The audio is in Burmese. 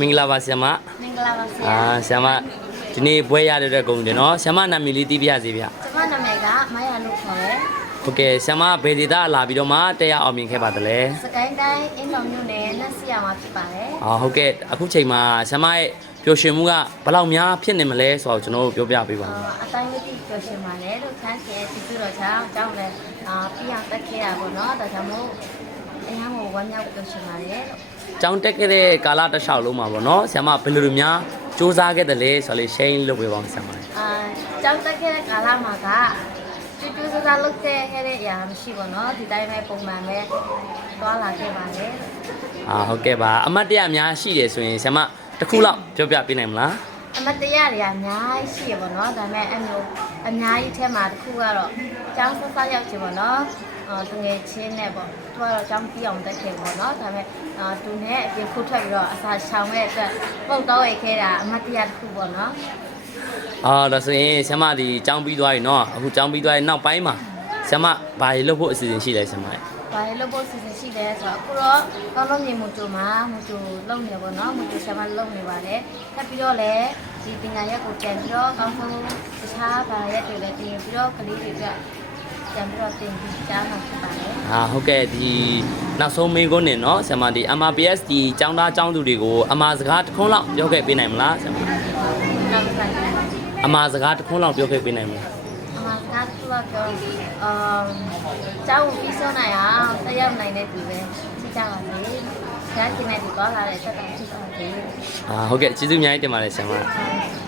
မင်္ဂလာပါဆရာမ မင်္ဂလာပါဆရာ ဆရာမဒီနေ့ဘွဲရတဲ့ဂုဏ်တယ်နော်ဆရာမနာမည်လေးသိပြရစီဗျ ကျမနာမည်ကမရလို့ခေါ်တယ် ဟုတ်ကဲ့ဆရာမဘယ်ဒေသလာပြီးတော့မှတရားအောင်မြင်ခဲ့ပါသလဲ စကိုင်းတိုင်းအင်းတော်မြို့နယ်လက်စီယာမှာဖြစ်ပါတယ် ဟုတ်ကဲ့အခုချိန်မှာဆရာမရဲ့ပျော်ရွှင်မှုကဘယ်လောက်များဖြစ်နေမလဲဆိုတော့ကျွန်တော်တို့ပြောပြပေးပါဦး အတိုင်းဝတိပြောရှင်ပါတယ်လို့ခန်းကျဲဒီလိုတော့ကြောင်းလဲပြအောင်တက်ခဲ့ရပါတော့ဒါကြောင့်မို့အရင်ကဝမ်းမြောက်ပြောရှင်ပါတယ်လို့ ကျောင်းတက်ခဲ့တဲ့ကာလတစ်လျှောက်လုံးမှာပေါ့နော်ဆရာမဘယ်လိုများစူးစမ်းခဲ့တယ်လဲဆိုတော့လေရှိန်လုပ်ပေးပါဦးဆရာမ ကျောင်းတက်ခဲ့တဲ့ကာလမှာကတူတူစားလုပ်ခဲ့တဲ့အရာမရှိပါတော့ဒီတိုင်းပဲပုံမှန်ပဲသွားလာခဲ့ပါတယ် ဟုတ်ကဲ့ပါအမတ်တရအများရှိတယ်ဆိုရင်ဆရာမတစ်ခုလောက်ပြောပြပေးနိုင်မလား အမတရားတွေကအများကြီးရှိရပါတော့ဒါပေမဲ့အဲ့လိုအများကြီးထဲမှာတစ်ခုကတော့ကျောင်းဆက်ရောက်ချင်ပါတော့တငယ်ချင်းနဲ့ပေါ့သူကတော့ကျောင်းပြီးအောင်တက်ခဲ့ပေါ့နော်ဒါပေမဲ့သူနဲ့အပြင်ခုထွက်ပြီးတော့အစာရှောင်ရဲ့အတွက်ပုံတော့ရခဲ့တာအမတရားတစ်ခုပေါ့နော် ဒါဆိုရင်ဆရာမဒီကျောင်းပြီးသွားပြီเนาะအခုကျောင်းပြီးသွားရင်နောက်ပိုင်းမှာဆရာမဘာတွေလုပ်ဖို့အစီအစဉ်ရှိလဲဆရာမ ဘာလို့ဖို့စီစဉ်ရှိလဲဆိုတော့အခုတော့ကောင်းလုံးမြေမူတူမှာမူတူလုံနေပေါ့နော်မူတူဆရာမလုံနေပါတယ်ထပ်ပြီးတော့လည်းဒီပညာရက်ကိုပြန်ပြီးတော့ကောင်းဆုံးတခြားဘာရက်တွေလည်းပြင်ပြီးတော့ကလေးတွေအတွက်ပြန်ပြီးတော့တင်ပြီးကြားမှာဖြစ်ပါတယ် ဟုတ်ကဲ့ဒီနောက်ဆုံးမင်းကုန်းနေเนาะဆရာမဒီ MRPS ဒီကျောင်းသားကျောင်းသူတွေကိုအမှားစကားတစ်ခုလောက်ပြောခဲ့ပေးနိုင်မလားဆရာမ နောက်တစ်ခါကျရင် အမှားစကားတစ်ခုလောက်ပြောခဲ့ပေးနိုင်မလား အမကသူကတော့ကျောင်းပြီးဆုံးနိုင်အောင်တက်ရောက်နိုင်တဲ့သူပဲဖြစ်ကြပါစေ။ဒါကျင်တဲ့ဒီပေါ်လာတဲ့တက်တာဖြစ်ပါစေ ဟုတ်ကဲ့ကျေးဇူးအများကြီးတင်ပါတယ်ဆရာမ